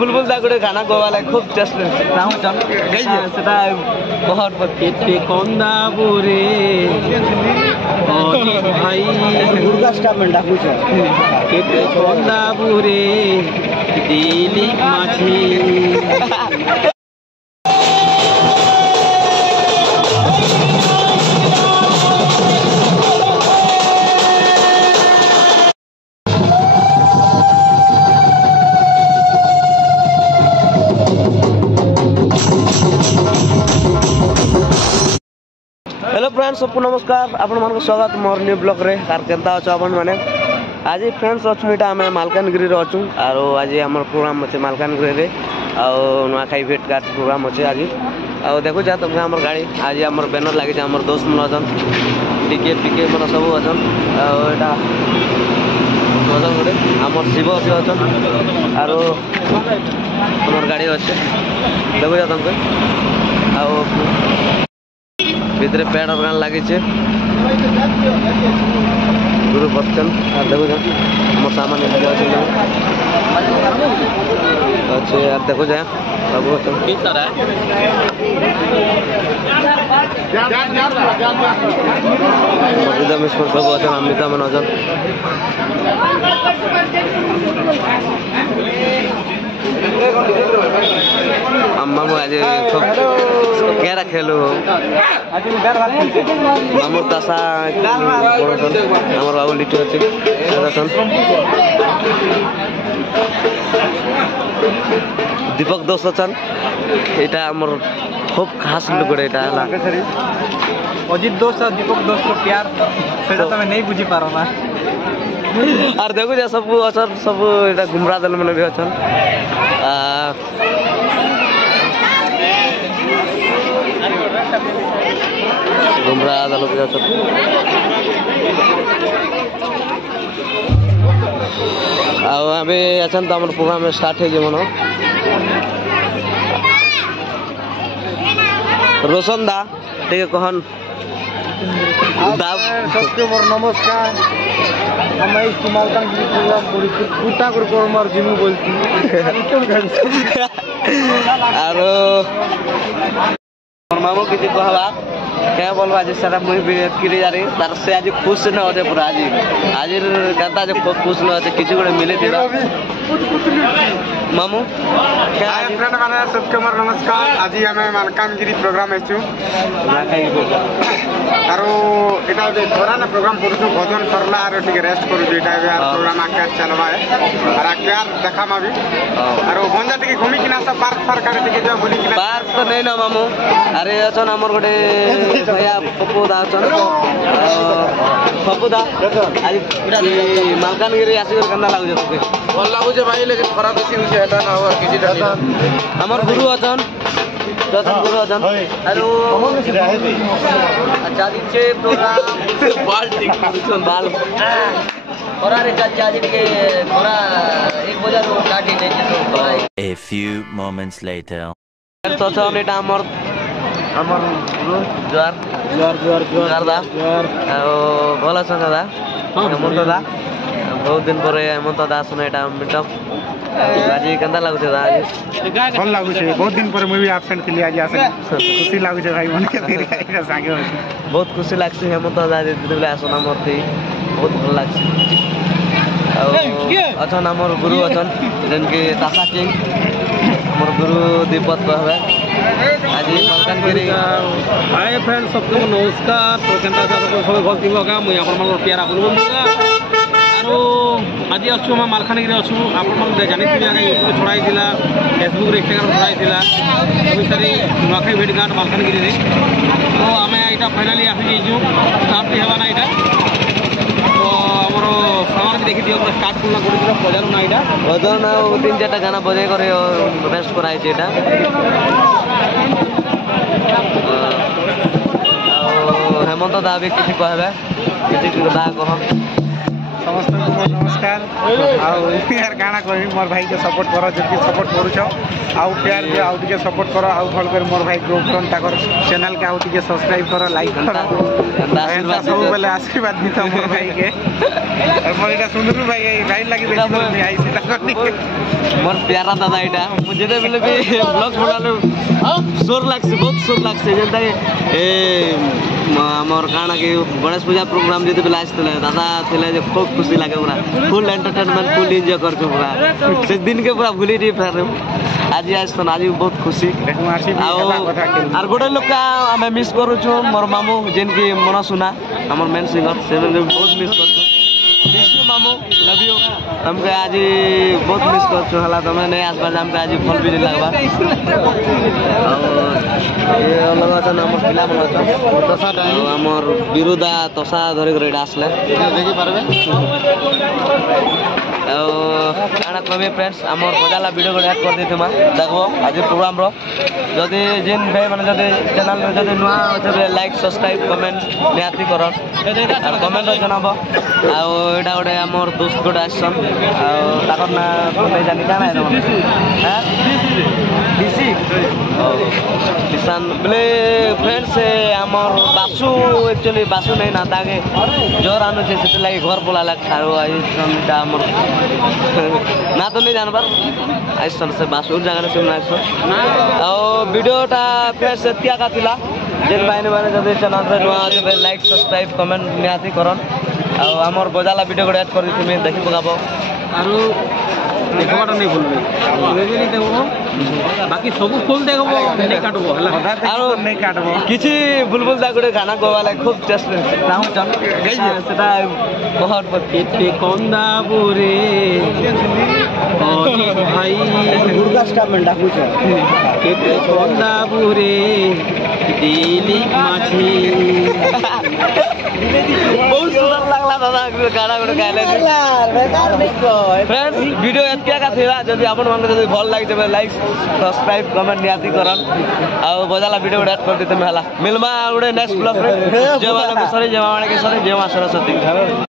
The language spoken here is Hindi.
बुलबुल दा गुड़े गाना गोवाला खूब टेस्ट राहु जन सेटा बहुत केते कोंदा बुरे भाई दुर्गा स्टाफ में डाकू छे केते कोंदा बुरे दिली माछी हेलो फ्रेंड्स सबको नमस्कार आपण मान स्वागत मोर न्यू ब्लॉग रे कार केनता अछ आपण माने आज फ्रेंड्स अछु एटा हमें मालकानगिरी रे अछु आरो आज हमर प्रोग्राम अछि मालकानगिरी रे आ नुआ खाई भेट का प्रोग्राम अछि आज आ देखो जा तुम हमर गाड़ी आज हमर बैनर लागि छै हमर दोस्त मन अछन टिके मन सब अछन आ एटा मजन गुडे हमर शिव अछि अछन आरो हमर गाड़ी अछि देखो जा तुमके आ भीतर पैड ऑर्गन लगे गुरु बच्चन देखो मोर सामान अच्छे यार देखो जाए सब सब अच्छा अमृता मन अजन अम्मा आज क्या खेलु मामू तासा बाबू लिटू अच्छे दीपक दोस्त अच्छन यहाँ आम खूब खास लोग यहाँ अजित दोस्त और दीपक दोस्त को प्यार सेटा तमे नहीं बुझी पारो ना और देखो जा सब अच्छा सब एटा गुमरा दल मैंने भी अच्छा गुमरा दल भी अच्छा आम अच्छा तो आम प्रोग्राम स्टार्ट है मन रोशन दा ठीक है कहन सबके मोर नमस्कार हम इस्तेमाल का प्रोग्राम कुटा कर मार जिमु बोलती आरो मामू किसी कहबा क्या बोलबा आज सारा मुई भी किरी जारी तार से आज खुश न होते पूरा आज कहता जो खूब खुश न होते किसी को मिले थे मामू क्या हाय फ्रेंड माने सबके मोर नमस्कार आज हमें मालकानगिरी प्रोग्राम आइछु आरो एटा जे थोड़ा ना प्रोग्राम करू भोजन करला आरो ठीक रेस्ट करू एटा प्रोग्राम आके चलवा है और आके देखा माबी आरो बंजा टिके घूमी किना सब पार्क फार्क करे टिके जा बोली किना पार्क तो नहीं ना मामू अरे अछन हमर गोटे भैया पप्पू दा अछन पप्पू दा आज मालकानगिरी आसी केना लागु जे भल लागु जे भाई लेकिन खराब बेसी होय एटा ना और किछि हमर गुरु अछन दर्शन गुरु अछन आरो अच्छा दिचे प्रोग्राम बाल ठीक बाल और रे चाचा जी के थोड़ा 1 बजे रो काटी दे तो A few moments later तो एटा हमर गुरु जोर दा भल अछन दादा हेमंत दा बहुत दिन पर हेमंत दा सुने एटा मीटअप आज केंदा लागु छे आज भल लागु छे बहुत दिन पर मूवी एब्सेंट के लिए आज आसे खुशी लागु छे भाई मन के फिर का संगे बहुत खुशी लागछ हेमंत दा दिले आसना मूर्ति बहुत भल लागछ अछन हमर गुरु अछन जिनके तासा किंग हमर गुरु दीपक कहबे आज मालकानगिरी हाय फ्रेंड सबको नमस्कार तो केनता सब भल दिबो का मुई आपन मन प्यारा बोलबो आरो आज अछु हम मालकानगिरी अछु आपन मन जानि थि आगे यूट्यूब छड़ाई दिला फेसबुक रे इंस्टाग्राम छड़ाई दिला अभी सारी नोखाई भेट घाट मालकानगिरी रे तो हमें एटा फाइनली आफि जेजु स्टार्ट हेबा ना एटा तो हमरो सामान भी देखि दियो स्टार्ट करना गुडी बजार ना एटा बजार ना 3-4 गाना बजे करे रेस्ट कराई छै एटा हेमंत दा भी किसी कहबे किसी दा कह समस्त को मोर नमस्कार आउ यार गाना कहि मोर भाई के सपोर्ट करो जति सपोर्ट करू छ आउ प्यार दे आउ के सपोर्ट करो आउ भल कर मोर भाई ग्रो करन ताकर चैनल के आउ के सब्सक्राइब करो लाइक करो आशीर्वाद सब बेले आशीर्वाद दिता मोर भाई के और मोर एटा सुंदर भाई लाइन लागी बेसी नहीं आई सीता करनी मोर प्यारा दादा एटा मुझे तो बोले भी ब्लॉग बनालो जोर लागसे बहुत जोर लागसे जेंता ए मोर काना के गणेश पूजा प्रोग्राम जते बेला आस्तले दादा थिले जे खूब खुशी लागे पूरा फुल एंटरटेनमेंट फुल एंजॉय करछो पूरा से दिन के पूरा भूली नहीं पारे आज आस्तन आज बहुत खुशी आर गोटे लोक आमे मिस करू छु मोर मामू जेन की मना सुना हमर मेन सिंगर सेवन बहुत मिस करछु मिस यू मामू लव यू हमके आज बहुत मिस करछु हला तमे नहीं आसबा हमके आज फल भी नहीं लागबा और ये अलग अछन हमर पिला मन अछन तसा टाइम हमर विरुदा तसा धरि करे आसले देखि पारबे काना कहबे फ्रेंड्स हमर बजाला वीडियो को ऐड कर देथमा देखबो आज प्रोग्राम रो जदि जेन भाई माने जदि चैनल में जदि नुआ होतबे लाइक सब्सक्राइब कमेंट निहाती करन और कमेंट जनाबो आ एटा गोटे हमर दोस्त गोटे आछन आ ताकर ना कोने जानि काना है हां डीसी किसान बोले फ्रेंड्स हमर बासु एक्चुअली बासु नहीं ना ताके जोर आनो छे सेते लागि घर बोलाला खारो आइसन ता हमर ना तो नहीं जानबार आइसन से बासु जगह से ना आ वीडियोटा फ्रेंड्स एतिया का थिला जेन भाई ने जदि चैनल रे नुआ जे लाइक सब्सक्राइब कमेंट निहाती करन आ हमर बजाला वीडियो को ऐड कर दिथि देखि पगाबो आरो देखबाटा नहीं भूलबे वे नहीं देखबो बाकी सब फुल देखबो नहीं काटबो हला आरो नहीं काटबो किछि बुलबुल दा गोटे गाना गोवाला खूब टेस्ट नाउ जन सेटा बहुत केते कोंदा बुरे भाई दुर्गा स्टामेंट डाकू छ केते कोंदा बुरे दिली माछी बहुत सुंदर लागला दादा गाना गोटे गायले बेकार नहीं को फ्रेंड्स वीडियो एतिया का थिला जदि आपन मन जदि भल लागि तबे लाइक सब्सक्राइब कमेंट निहाती करन आ बजाला वीडियो ऐड कर देते हला मिलमा गोटे नेक्स्ट ब्लॉग रे जय मां के सरे जय मां के सरे जय मां सरस्वती